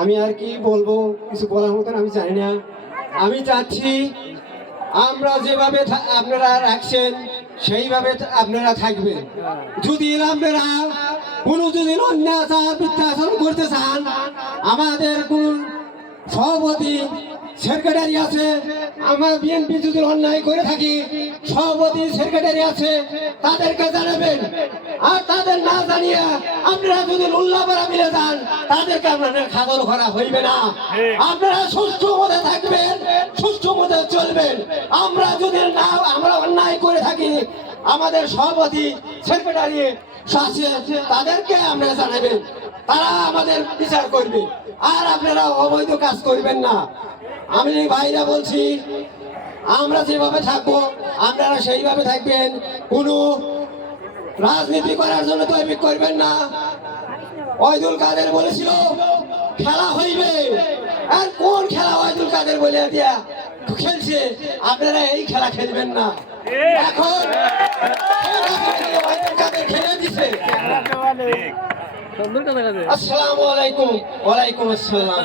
আমি আর কি বলবো, কিছু বলার মতন আমি জানি না। আমি চাচ্ছি আমরা যেভাবে আপনারা রাখছেন সেইভাবে আপনারা থাকবেন। যদি আপনারা যদি অন্যাচার মিথ্যাচারণ করতে চান, আমাদের কোন সভাপতি সেক্রেটারি আছে, আমার বিএনপি যদি অন্যায় করে থাকি সভাপতি সেক্রেটারি আছে, তাদেরকে জানাবেন। আর তাদের না জানিয়ে আপনারা যদি উল্লাপাড়া মিলে যান, তাদেরকে আপনাদের খাদর করা হইবে না। আপনারা সুস্থ মতে থাকবেন, সুস্থ মতে চলবেন। আমরা যদি না আমরা অন্যায় করে থাকি, আমাদের সভাপতি সেক্রেটারি আছে, তাদেরকে আপনারা জানাবেন, তারা আমাদের বিচার করবে। আর আপনারা অবৈধ কাজ করবেন না। আমি ভাইরা বলছি, আমরা যেভাবে থাকবো আপনারা সেইভাবে থাকবেন। কোনো রাজনীতি করার জন্য তৈরি করবেন না। ওয়াহিদুল কাদের বলেছিল খেলা হইবে, আর কোন খেলা ওয়াহিদুল কাদের বলে দিয়া খেলছে, আপনারা এই খেলা খেলবেন না। এখন ওয়াহিদুল কাদের খেলে দিছে। আসসালামু আলাইকুম। ওয়ালাইকুম আসসালাম।